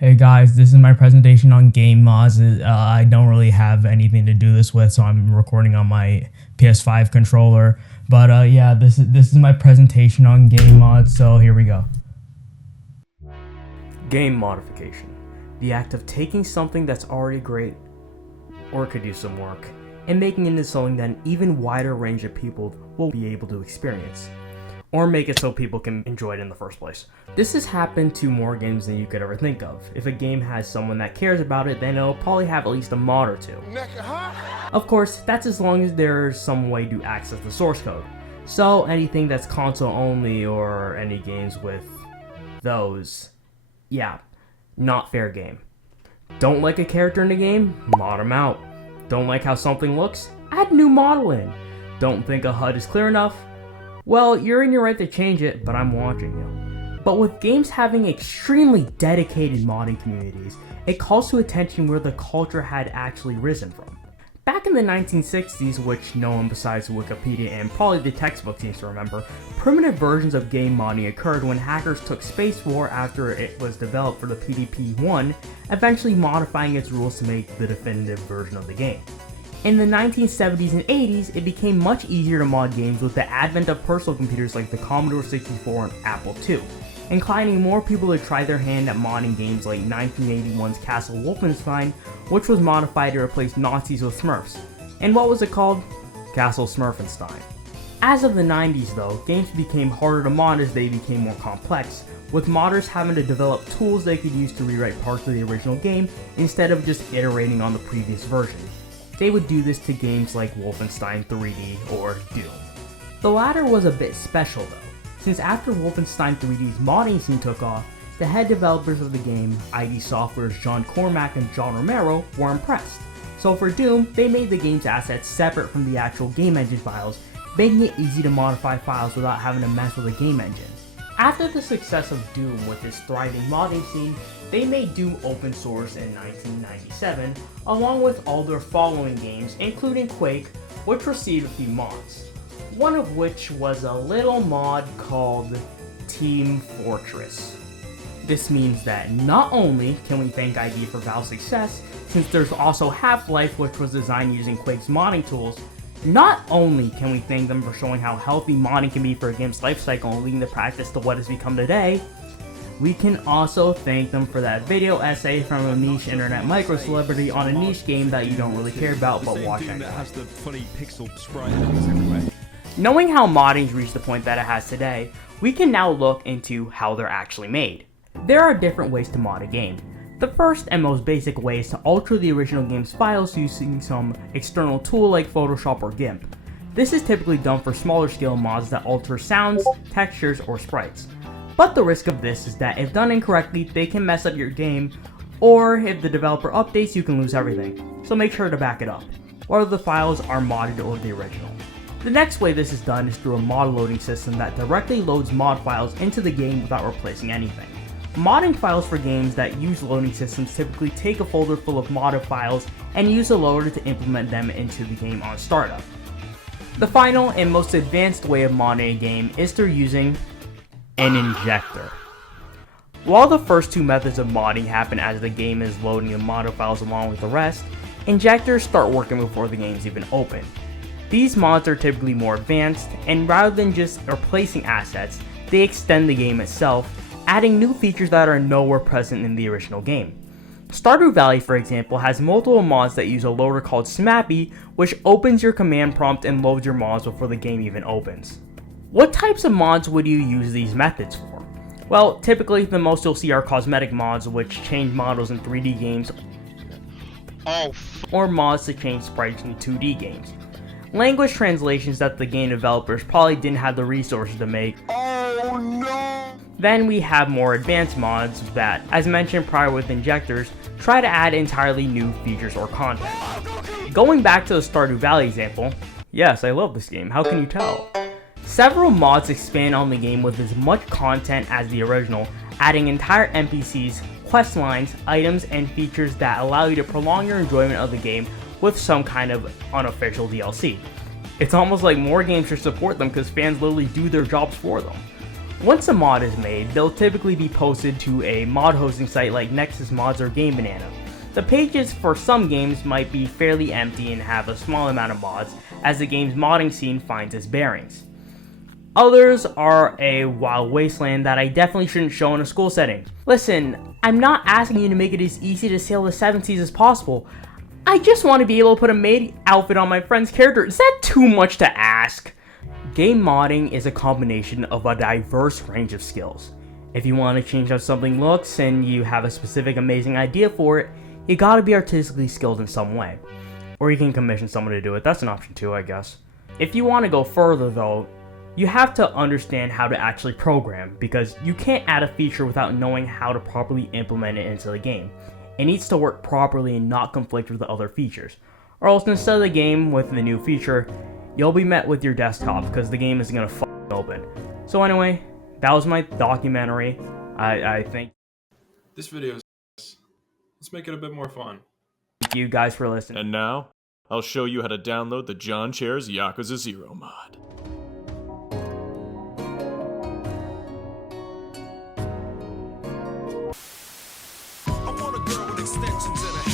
Hey guys, this is my presentation on game mods. I don't really have anything to do this with, so I'm recording on my PS5 controller. But yeah, this is my presentation on game mods. So here we go. Game modification. The act of taking something that's already great, or could use some work, and making it into something that an even wider range of people will be able to experience. Or make it so people can enjoy it in the first place. This has happened to more games than you could ever think of. If a game has someone that cares about it, then it'll probably have at least a mod or two. Of course, that's as long as there's some way to access the source code. So anything that's console only or any games with those, yeah, not fair game. Don't like a character in the game? Mod them out. Don't like how something looks? Add new model in. Don't think a HUD is clear enough? Well, you're in your right to change it, but I'm watching you. But with games having extremely dedicated modding communities, it calls to attention where the culture had actually risen from. Back in the 1960s, which no one besides Wikipedia and probably the textbook seems to remember, primitive versions of game modding occurred when hackers took Space War after it was developed for the PDP-1, eventually modifying its rules to make the definitive version of the game. In the 1970s and 80s, it became much easier to mod games with the advent of personal computers like the Commodore 64 and Apple II, inclining more people to try their hand at modding games like 1981's Castle Wolfenstein, which was modified to replace Nazis with Smurfs. And what was it called? Castle Smurfenstein. As of the 90s though, games became harder to mod as they became more complex, with modders having to develop tools they could use to rewrite parts of the original game instead of just iterating on the previous version. They would do this to games like Wolfenstein 3D or Doom. The latter was a bit special though, since after Wolfenstein 3D's modding scene took off, the head developers of the game, ID Software's John Cormack and John Romero, were impressed. So for Doom, they made the game's assets separate from the actual game engine files, making it easy to modify files without having to mess with a game engine. After the success of Doom with its thriving modding scene, they made Doom open source in 1997, along with all their following games, including Quake, which received a few mods. One of which was a little mod called Team Fortress. This means that not only can we thank ID for Valve's success, since there's also Half-Life, which was designed using Quake's modding tools, not only can we thank them for showing how healthy modding can be for a game's lifecycle and leading the practice to what has become today, we can also thank them for that video essay from a niche internet micro-celebrity on a niche game that you don't really care about but watch anyway. Knowing how modding's reached the point that it has today, we can now look into how they're actually made. There are different ways to mod a game. The first and most basic way is to alter the original game's files using some external tool like Photoshop or GIMP. This is typically done for smaller scale mods that alter sounds, textures, or sprites. But the risk of this is that if done incorrectly, they can mess up your game, or if the developer updates, you can lose everything. So make sure to back it up, whether the files are modded or the original. The next way this is done is through a mod loading system that directly loads mod files into the game without replacing anything. Modding files for games that use loading systems typically take a folder full of modded files and use a loader to implement them into the game on startup. The final and most advanced way of modding a game is through using an injector. While the first two methods of modding happen as the game is loading the modded files along with the rest, injectors start working before the game's even open. These mods are typically more advanced, and rather than just replacing assets, they extend the game itself, adding new features that are nowhere present in the original game. Stardew Valley, for example, has multiple mods that use a loader called Smappy, which opens your command prompt and loads your mods before the game even opens. What types of mods would you use these methods for? Well, typically the most you'll see are cosmetic mods, which change models in 3D games, or mods to change sprites in 2D games. Language translations that the game developers probably didn't have the resources to make. Oh no! Then we have more advanced mods that, as mentioned prior with injectors, try to add entirely new features or content. Going back to the Stardew Valley example, yes, I love this game, how can you tell? Several mods expand on the game with as much content as the original, adding entire NPCs, quest lines, items, and features that allow you to prolong your enjoyment of the game with some kind of unofficial DLC. It's almost like more games should support them because fans literally do their jobs for them. Once a mod is made, they'll typically be posted to a mod hosting site like Nexus Mods or Game Banana. The pages for some games might be fairly empty and have a small amount of mods as the game's modding scene finds its bearings. Others are a wild wasteland that I definitely shouldn't show in a school setting. Listen, I'm not asking you to make it as easy to sail the 7 seas as possible. I just want to be able to put a maid outfit on my friend's character. Is that too much to ask? Game modding is a combination of a diverse range of skills. If you want to change how something looks and you have a specific amazing idea for it, you gotta be artistically skilled in some way. Or you can commission someone to do it, that's an option too, I guess. If you want to go further though, you have to understand how to actually program, because you can't add a feature without knowing how to properly implement it into the game. It needs to work properly and not conflict with the other features, or else instead of the game with the new feature, you'll be met with your desktop because the game isn't gonna f***ing open. So anyway, that was my documentary. I think This video is... Let's make it a bit more fun. thank you guys for listening. And now, I'll show you how to download the John Chair's Yakuza 0 mod. I want a girl with extensions in her